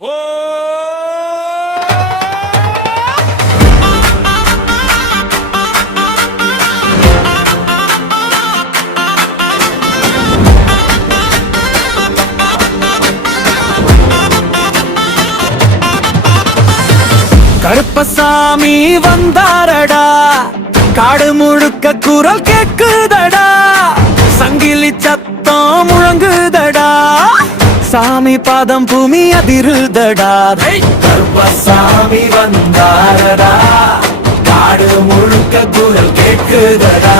கருப்பசாமி வந்தாரடா, காடு முழுக்க குரல் கேக்குதடா, சங்கிலி சத்தம் முழங்குதடா, சாமி பாதம் பூமி அதிருதடா. கருப்பசாமி வந்தாரடா, காடு முழுக்க குரல் கேக்குதடா.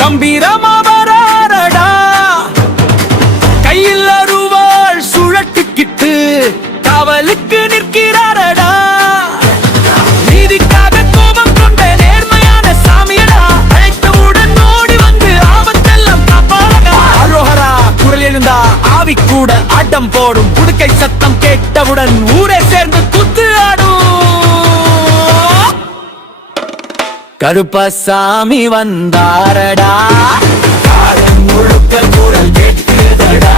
கம்பீரமா வராரடா, கையில் அருவாள் சுழட்டிக்கிட்டு காவலுக்கு நிற்கிறாரடா. நீதிக்காக கோபம் கொண்ட நேர்மையான சாமியடா, அழைத்தவுடன் ஓடி வந்து ஆபத்தெல்லாம் காப்பாரடா. அரோஹரா குரல் எழுந்தா ஆவி கூட ஆட்டம் போடும், புதுக்கை சத்தம் கேட்டவுடன் ஊரே சேர்ந்து குத்து ஆடும். கருப்பசாமி வந்தாரடா, காடு முழுக்க குரல் கேட்குதடா,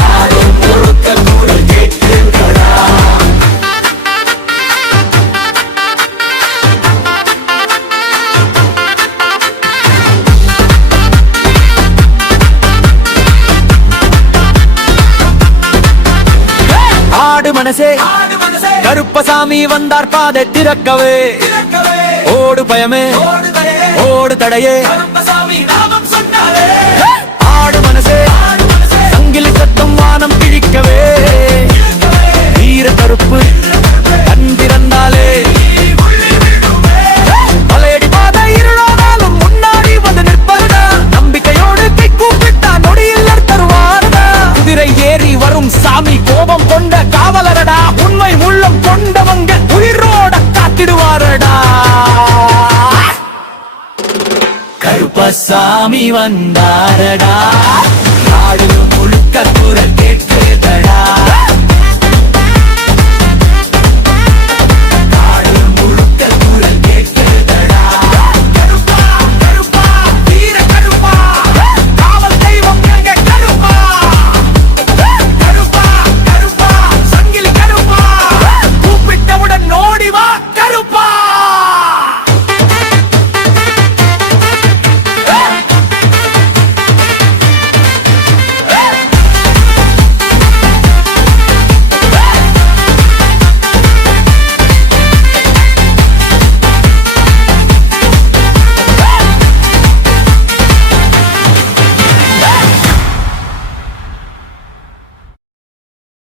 காடு முழுக்க குரல் கேட்குதடா. ஆடு மனசே கருப்பசாமி வந்தார், பாதை திறக்கவே, ஓடு பயமே ஓடு தடையே, ஆடு மனசே சங்கிலி சத்தம் வானம் கிழிக்கவே, வீர கருப்பு கண் திறந்தாலே மலையடி பாதை இருளானாலும் முன்னாடி வந்து நிற்பதா, நம்பிக்கையோடு கை கூப்பிட்டா நொடியில் தருவாரடா. குதிரை ஏறி வரும் சாமி கோபம் கொண்ட காவலரடா, உண்மை உள்ளம் கொண்டவங்க உயிரோட காத்திடுவாரடா. கருப்பசாமி வந்தாரடா, நாடு முழுக்க குரல்